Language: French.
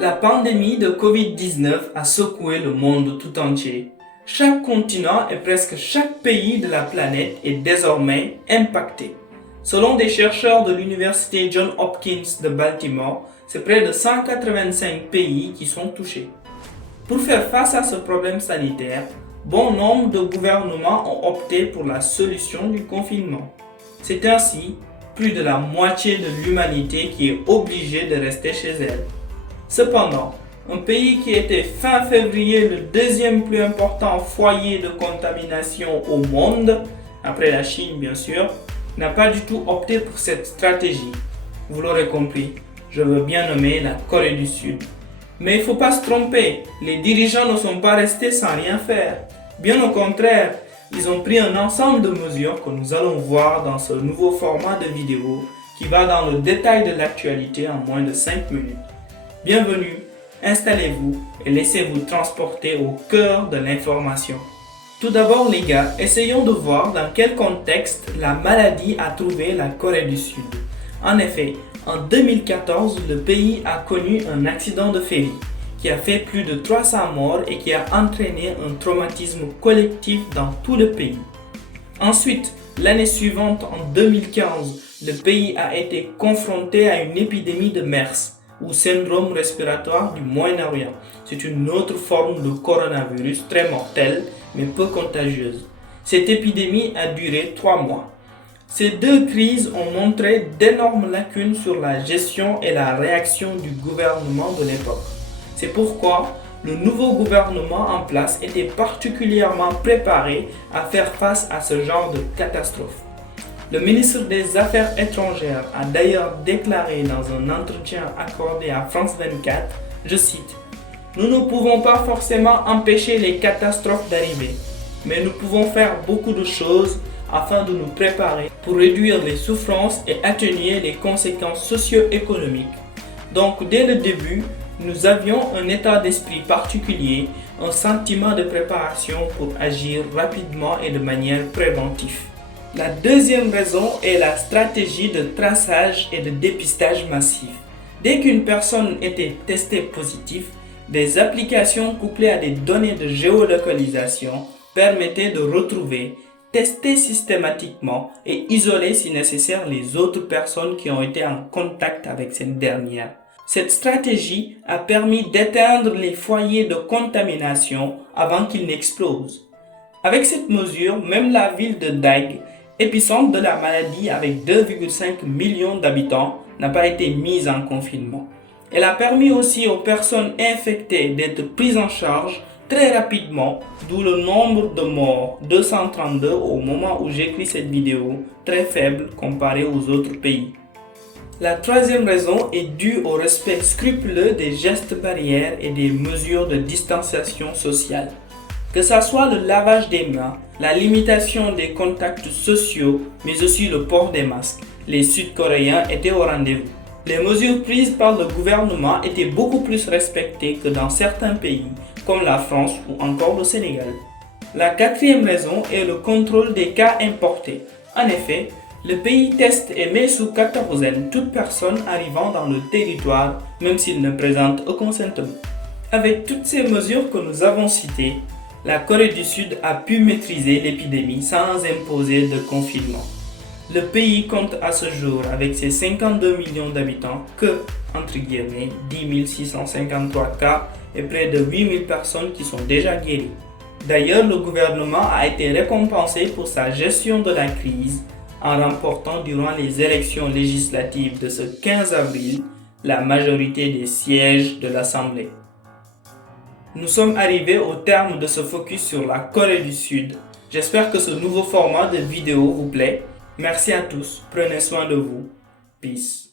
La pandémie de Covid-19 a secoué le monde tout entier. Chaque continent et presque chaque pays de la planète est désormais impacté. Selon des chercheurs de l'université Johns Hopkins de Baltimore, c'est près de 185 pays qui sont touchés. Pour faire face à ce problème sanitaire, bon nombre de gouvernements ont opté pour la solution du confinement. C'est ainsi plus de la moitié de l'humanité qui est obligée de rester chez elle. Cependant, un pays qui était fin février le deuxième plus important foyer de contamination au monde, après la Chine bien sûr, n'a pas du tout opté pour cette stratégie. Vous l'aurez compris, je veux bien nommer la Corée du Sud. Mais il ne faut pas se tromper, les dirigeants ne sont pas restés sans rien faire. Bien au contraire, ils ont pris un ensemble de mesures que nous allons voir dans ce nouveau format de vidéo qui va dans le détail de l'actualité en moins de 5 minutes. Bienvenue, installez-vous et laissez-vous transporter au cœur de l'information. Tout d'abord les gars, essayons de voir dans quel contexte la maladie a trouvé la Corée du Sud. En effet, en 2014, le pays a connu un accident de ferry qui a fait plus de 300 morts et qui a entraîné un traumatisme collectif dans tout le pays. Ensuite, l'année suivante, en 2015, le pays a été confronté à une épidémie de MERS, ou syndrome respiratoire du Moyen-Orient. C'est une autre forme de coronavirus très mortelle, mais peu contagieuse. Cette épidémie a duré 3 mois. Ces deux crises ont montré d'énormes lacunes sur la gestion et la réaction du gouvernement de l'époque. C'est pourquoi le nouveau gouvernement en place était particulièrement préparé à faire face à ce genre de catastrophe. Le ministre des Affaires étrangères a d'ailleurs déclaré dans un entretien accordé à France 24, je cite, « Nous ne pouvons pas forcément empêcher les catastrophes d'arriver, mais nous pouvons faire beaucoup de choses afin de nous préparer pour réduire les souffrances et atténuer les conséquences socio-économiques. Donc dès le début, nous avions un état d'esprit particulier, un sentiment de préparation pour agir rapidement et de manière préventive. » La deuxième raison est la stratégie de traçage et de dépistage massif. Dès qu'une personne était testée positive, des applications couplées à des données de géolocalisation permettaient de retrouver, tester systématiquement et isoler si nécessaire les autres personnes qui ont été en contact avec cette dernière. Cette stratégie a permis d'éteindre les foyers de contamination avant qu'ils n'explosent. Avec cette mesure, même la ville de Daegu, épicentre de la maladie avec 2,5 millions d'habitants, n'a pas été mise en confinement. Elle a permis aussi aux personnes infectées d'être prises en charge très rapidement, d'où le nombre de morts, 232 au moment où j'écris cette vidéo, très faible comparé aux autres pays. La troisième raison est due au respect scrupuleux des gestes barrières et des mesures de distanciation sociale. Que ce soit le lavage des mains, la limitation des contacts sociaux, mais aussi le port des masques, les Sud-Coréens étaient au rendez-vous. Les mesures prises par le gouvernement étaient beaucoup plus respectées que dans certains pays, comme la France ou encore le Sénégal. La quatrième raison est le contrôle des cas importés. En effet, le pays teste et met sous quatorzaine toute personne arrivant dans le territoire, même s'il ne présente aucun symptôme. Avec toutes ces mesures que nous avons citées, la Corée du Sud a pu maîtriser l'épidémie sans imposer de confinement. Le pays compte à ce jour, avec ses 52 millions d'habitants, que, entre guillemets, 10 653 cas et près de 8 000 personnes qui sont déjà guéries. D'ailleurs, le gouvernement a été récompensé pour sa gestion de la crise en remportant durant les élections législatives de ce 15 avril la majorité des sièges de l'Assemblée. Nous sommes arrivés au terme de ce focus sur la Corée du Sud. J'espère que ce nouveau format de vidéo vous plaît. Merci à tous, prenez soin de vous. Peace.